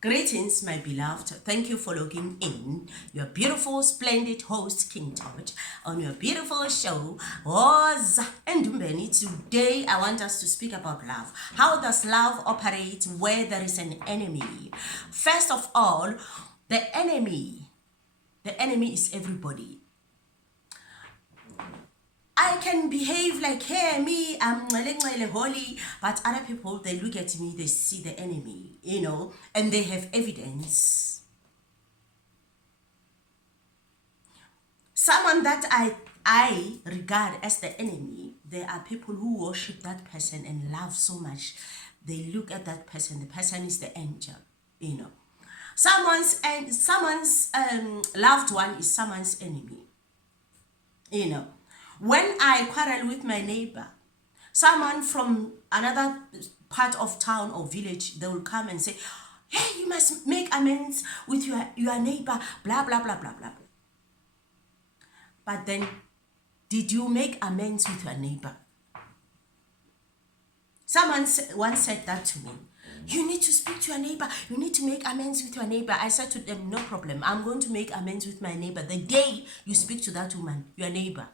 Greetings, my beloved. Thank you for logging in. Your beautiful, splendid host, Quing Torch, on your beautiful show, Oz and Dumbeni. Today, I want us to speak about love. How does love operate where there is an enemy? First of all, the enemy is everybody. I can behave like, hey, me, I'm holy, but other people, they look at me, they see the enemy, and they have evidence. Someone that I regard as the enemy, there are people who worship that person and love so much. They look at that person, the person is the angel, Someone's loved one is someone's enemy, When I quarrel with my neighbor, someone from another part of town or village, they will come and say, hey, you must make amends with your neighbor, blah, blah, blah, blah, blah. But then, did you make amends with your neighbor? Someone once said that to me. You need to speak to your neighbor. You need to make amends with your neighbor. I said to them, no problem. I'm going to make amends with my neighbor. The day you speak to that woman, your neighbor,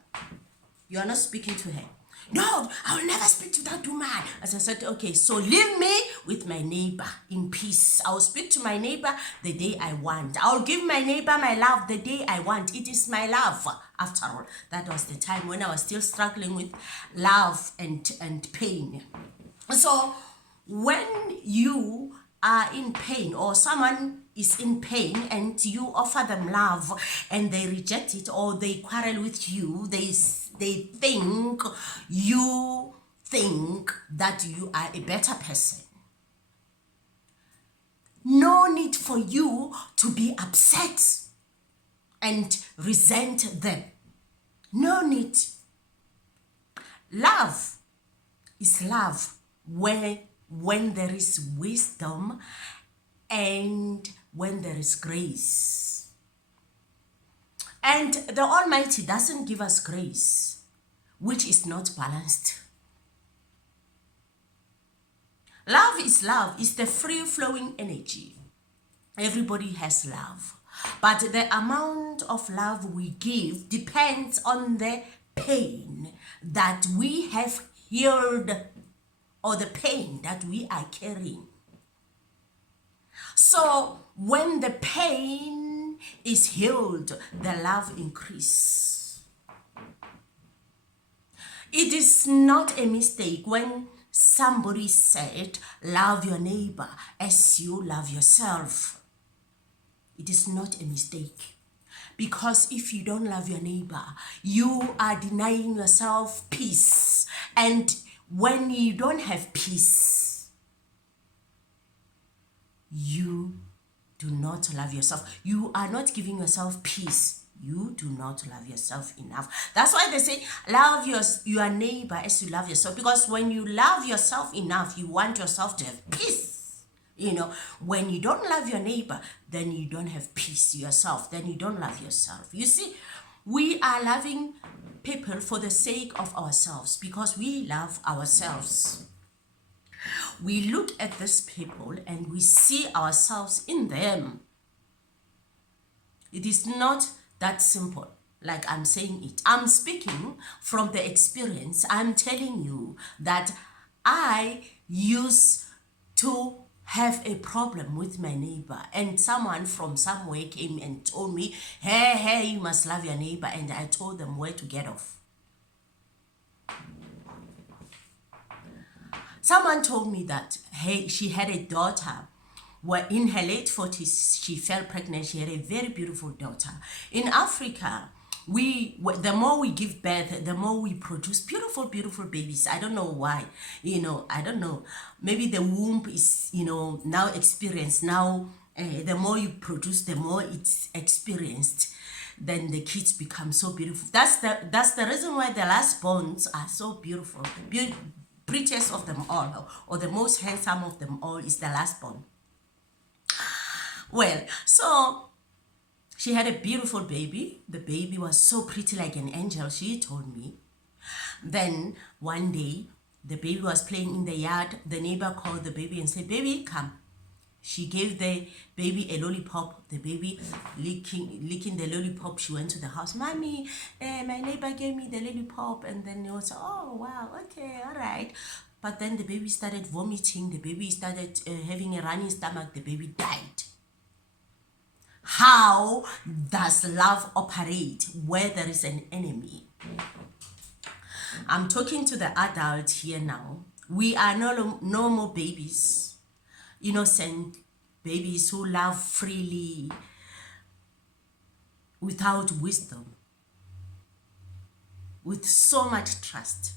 you are not speaking to her. No, I will never speak to that woman. As I said, okay, so leave me with my neighbor in peace. I will speak to my neighbor the day I want. I will give my neighbor my love the day I want. It is my love. After all, that was the time when I was still struggling with love and pain. So when you are in pain or someone is in pain and you offer them love and they reject it or they quarrel with you, they think you think that you are a better person. No need for you to be upset and resent them. No need. Love is love when there is wisdom and when there is grace. And the Almighty doesn't give us grace which is not balanced. Love is love. It's the free-flowing energy. Everybody has love. But the amount of love we give depends on the pain that we have healed or the pain that we are carrying. So when the pain is healed, the love increases. It is not a mistake when somebody said, love your neighbor as you love yourself. It is not a mistake. Because if you don't love your neighbor, you are denying yourself peace. And when you don't have peace, you do not love yourself. You are not giving yourself peace. You do not love yourself enough. That's why they say, love your neighbor as you love yourself. Because when you love yourself enough, you want yourself to have peace. When you don't love your neighbor, then you don't have peace yourself. Then you don't love yourself. You see, we are loving people for the sake of ourselves because we love ourselves. We look at these people and we see ourselves in them. It is not that simple, like I'm saying it. I'm speaking from the experience. I'm telling you that I used to have a problem with my neighbor and someone from somewhere came and told me, hey, you must love your neighbor, and I told them where to get off. Someone told me that, hey, she had a daughter. Well, in her late 40s, she fell pregnant. She had a very beautiful daughter. In Africa, the more we give birth, the more we produce beautiful, beautiful babies. I don't know why. I don't know. Maybe the womb is, now experienced. Now, the more you produce, the more it's experienced. Then the kids become so beautiful. That's the reason why the last borns are so beautiful. Prettiest of them all, or the most handsome of them all, is the last born. Well, so she had a beautiful baby. The baby was so pretty, like an angel, she told me. Then one day, the baby was playing in the yard. The neighbor called the baby and said, baby, come. She gave the baby a lollipop. The baby licking the lollipop. She went to the house. Mommy, my neighbor gave me the lollipop. And then it was, oh, wow, okay, all right. But then the baby started vomiting. The baby started having a running stomach. The baby died. How does love operate where there is an enemy? I'm talking to the adult here now. We are no more babies, innocent babies who love freely without wisdom, with so much trust.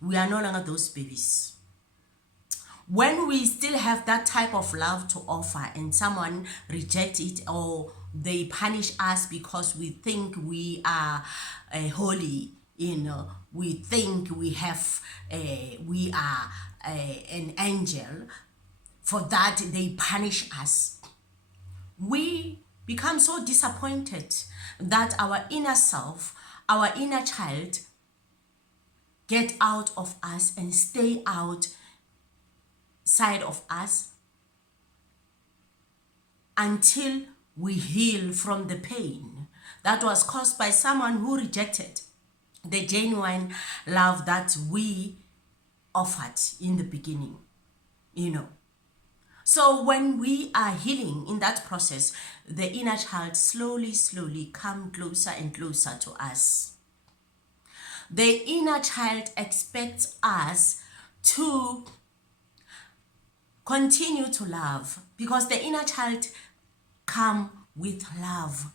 We are no longer those babies. When we still have that type of love to offer and someone rejects it, or they punish us because we think we are holy, we think we are an angel, for that they punish us. We become so disappointed that our inner self, our inner child, get out of us and stay outside of us until we heal from the pain that was caused by someone who rejected the genuine love that we offered in the beginning, So when we are healing in that process, the inner child slowly come closer and closer to us. The inner child expects us to continue to love, because the inner child comes with love.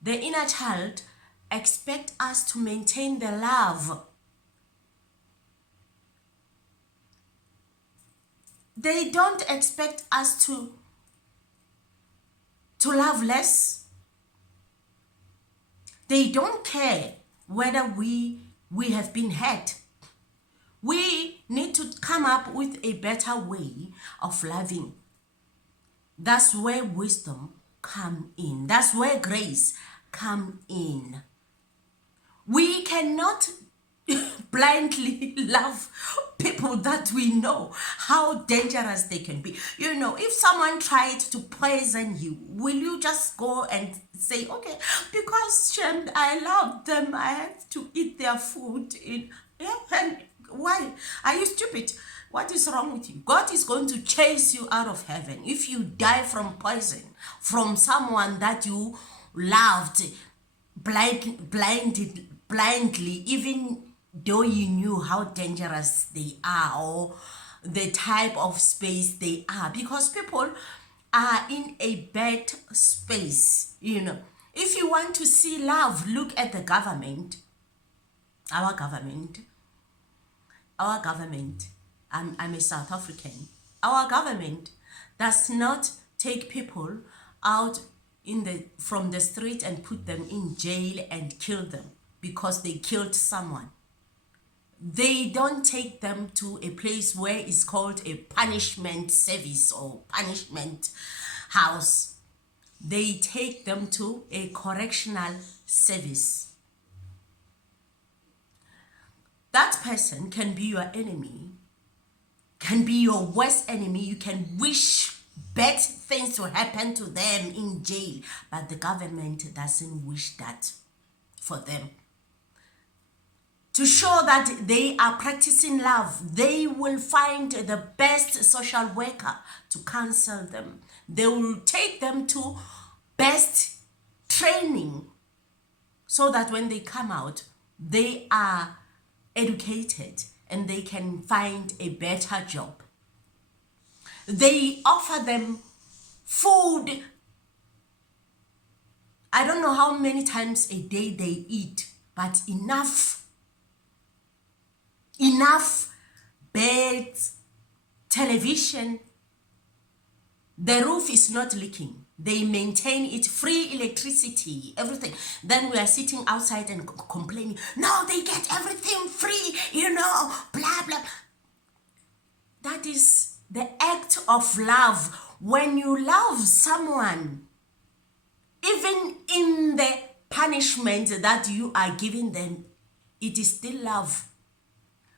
The inner child expects us to maintain the love. They don't expect us to love less. They don't care whether we have been hurt. We need to come up with a better way of loving. That's where wisdom comes in. That's where grace comes in. We cannot blindly love people that we know how dangerous they can be. If someone tried to poison you, will you just go and say, okay, because I love them, I have to eat their food? And why? Are you stupid? What is wrong with you? God is going to chase you out of heaven if you die from poison, from someone that you loved blindly, even though you knew how dangerous they are or the type of space they are, because people are in a bad space. If you want to see love, look at the government. Our government. I'm a South African. Our government does not take people out from the street and put them in jail and kill them because they killed someone. They don't take them to a place where it's called a punishment service or punishment house. They take them to a correctional service. That person can be your enemy, can be your worst enemy. You can wish bad things to happen to them in jail, but the government doesn't wish that for them. To show that they are practicing love, they will find the best social worker to counsel them. They will take them to best training so that when they come out, they are educated and they can find a better job. They offer them food. I don't know how many times a day they eat, but enough beds, television. The roof is not leaking. They maintain it, free electricity, everything. Then we are sitting outside and complaining, no, they get everything free, blah, blah. That is the act of love. When you love someone, even in the punishment that you are giving them, it is still love.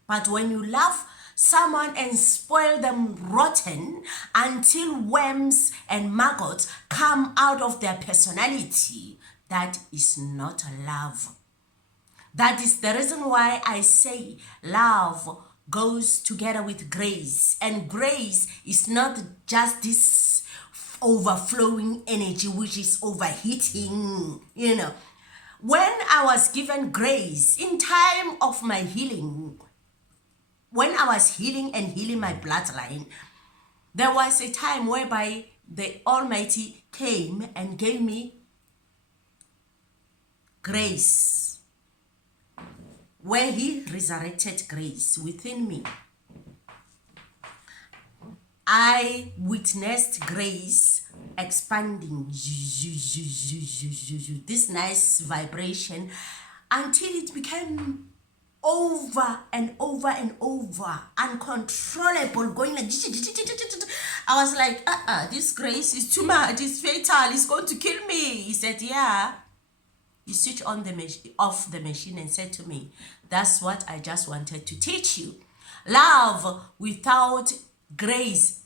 But when you love someone and spoil them rotten until worms and maggots come out of their personality, that is not love. That is the reason why I say love goes together with grace. And grace is not just this overflowing energy which is overheating, When I was given grace in time of my healing, when I was healing and healing my bloodline, there was a time whereby the Almighty came and gave me grace, where He resurrected grace within me. I witnessed grace expanding, this nice vibration, until it became over and over and over, uncontrollable, going like, I was like, this grace is too much, it's fatal, it's going to kill me. He said, yeah. He switched on off the machine and said to me, that's what I just wanted to teach you. Love without grace,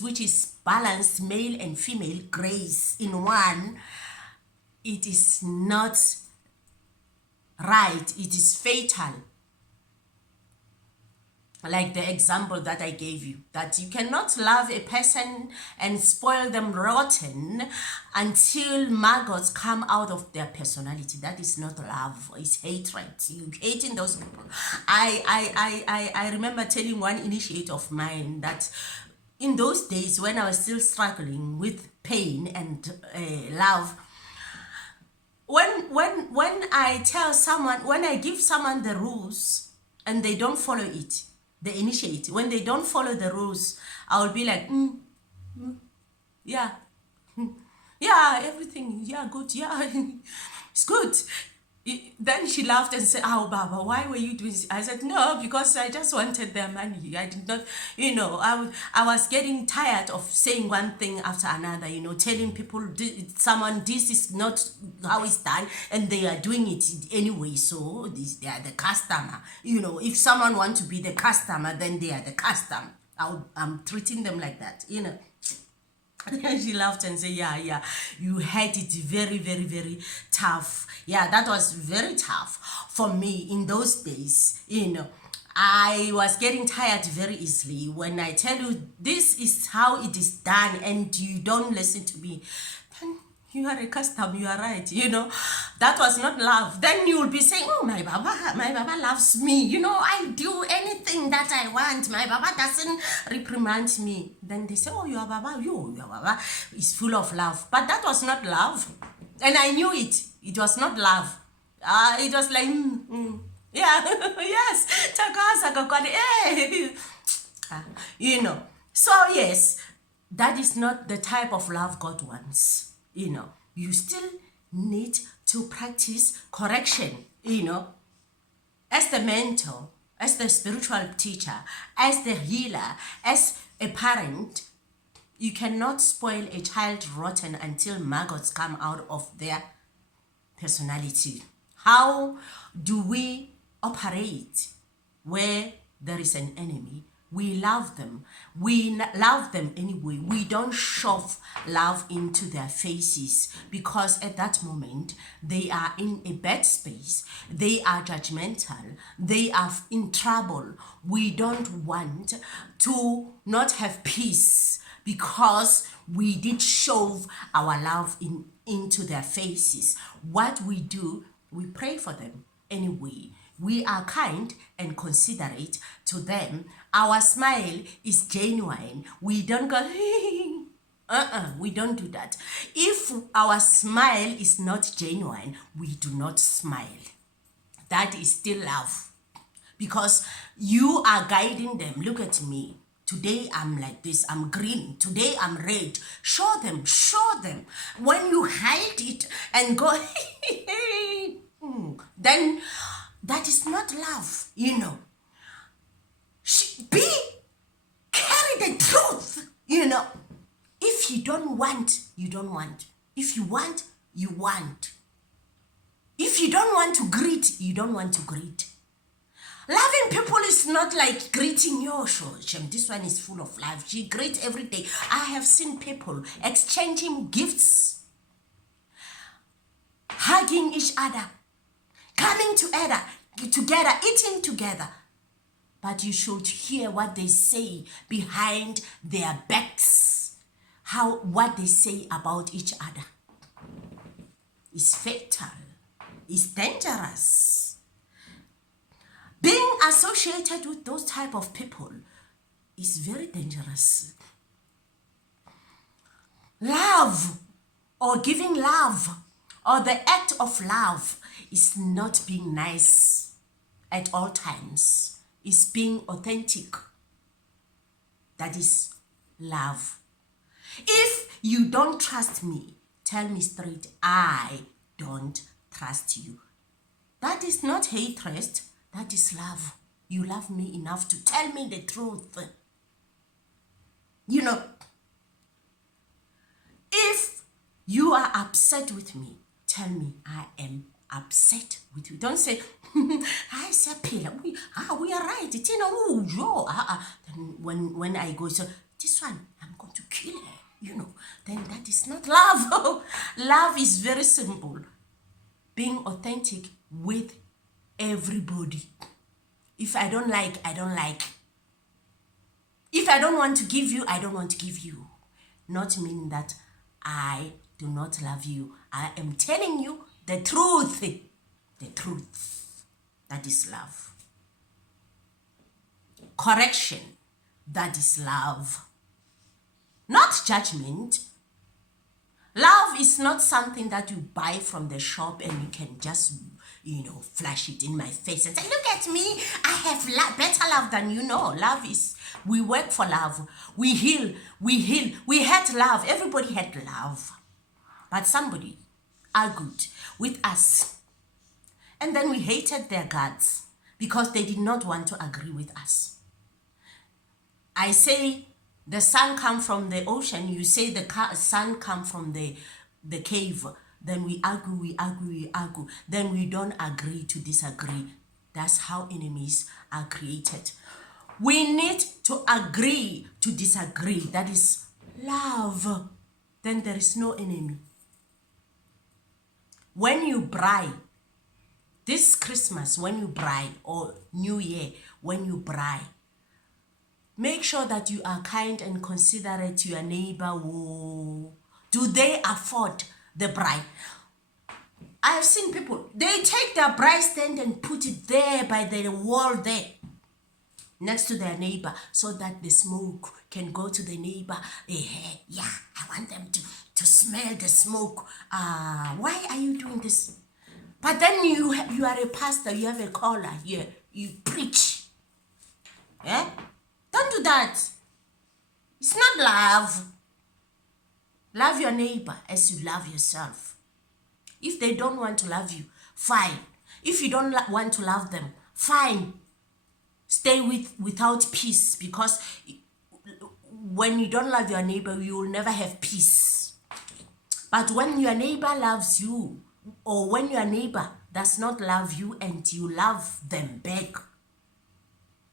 which is balanced male and female grace in one, it is not right, it is fatal. Like the example that I gave you, that you cannot love a person and spoil them rotten until maggots come out of their personality. That is not love, it's hatred. You hating those people. I remember telling one initiate of mine that in those days when I was still struggling with pain and love, when I tell someone, when I give someone the rules and they don't follow it, they initiate. When they don't follow the rules, I will be like, yeah, yeah, everything, yeah, good, yeah, it's good. Then she laughed and said, oh, Baba, why were you doing this? I said, no, because I just wanted their money. I did not, I was getting tired of saying one thing after another, telling people, someone, this is not how it's done, and they are doing it anyway, so they are the customer. If someone wants to be the customer, then they are the customer. I'm treating them like that, She laughed and said, yeah, you had it very, very, very tough. Yeah, that was very tough for me in those days. I was getting tired very easily. When I tell you this is how it is done and you don't listen to me, then you are a customer, you are right, that was not love. Then you will be saying, oh, my Baba loves me, I do anything that I want, my Baba doesn't reprimand me. Then they say, oh, your Baba is full of love. But that was not love, and I knew it was not love. It was like, yeah, yes, so yes, that is not the type of love God wants. You still need to practice correction, as the mentor, as the spiritual teacher, as the healer, as a parent. You cannot spoil a child rotten until maggots come out of their personality. How do we operate where there is an enemy? We love them. We love them anyway. We don't shove love into their faces, because at that moment they are in a bad space. They are judgmental. They are in trouble. We don't want to not have peace because we did shove our love into their faces. What we do, we pray for them anyway. We are kind and considerate to them. Our smile is genuine. We don't go, we don't do that. If our smile is not genuine, we do not smile. That is still love, because you are guiding them. Look at me. Today I'm like this, I'm green. Today I'm red. Show them. When you hide it and go, then that is not love, Carry the truth, If you don't want, you don't want. If you want, you want. If you don't want to greet, you don't want to greet. Loving people is not like greeting your show. This one is full of love. She greets every day. I have seen people exchanging gifts, hugging each other, coming together, eating together. But you should hear what they say behind their backs. What they say about each other is fatal, is dangerous. Being associated with those type of people is very dangerous. Love or giving love or the act of love is not being nice at all times. It's being authentic. That is love. If you don't trust me, tell me straight, I don't trust you. That is not hatred, that is love. You love me enough to tell me the truth. You know, if you are upset with me, tell me I am upset with you. Don't say, I say, we are right. Then when I go, so this one, I'm going to kill her. Then that is not love. Love is very simple. Being authentic with everybody. If I don't like, I don't like. If I don't want to give you, I don't want to give you. Not meaning that I do not love you. I am telling you the truth. The truth. That is love. Correction. That is love. Not judgment. Love is not something that you buy from the shop and you can just, flash it in my face and say, look at me, I have better love than you. No, love is, we work for love. We heal. We had love. Everybody had love. But somebody argued with us. And then we hated their guts because they did not want to agree with us. I say, the sun come from the ocean, you say the sun come from the cave. Then we argue. Then we don't agree to disagree. That's how enemies are created. We need to agree to disagree. That is love. Then there is no enemy. When you braai, this Christmas, when you braai, or New Year, when you braai, make sure that you are kind and considerate to your neighbor. Whoa. Do they afford the braai? I've seen people, they take their braai stand and put it there by the wall there, next to their neighbor, so that the smoke can go to the neighbor. Yeah, I want them to smell the smoke. Why are you doing this? But then you are a pastor, you have a caller here, you preach. Yeah? Don't do that. It's not love. Love your neighbor as you love yourself. If they don't want to love you, fine. If you don't want to love them, fine. Stay without peace, because when you don't love your neighbor, you will never have peace. But when your neighbor loves you, or when your neighbor does not love you and you love them back,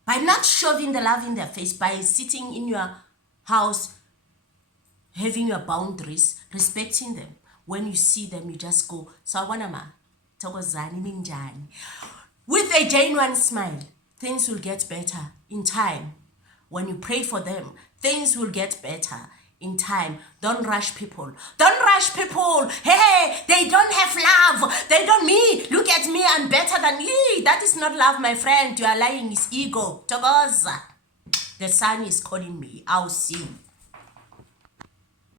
by not shoving the love in their face, by sitting in your house, having your boundaries, respecting them. When you see them, you just go, Sawanama, Togozani Ninjani. With a genuine smile, things will get better in time. When you pray for them, things will get better in time. Don't rush people. Don't rush people. Hey, they don't have love. They don't me. Look at me. I'm better than you. That is not love, my friend. You are lying. It's ego. Togoza. The sun is calling me. I'll see.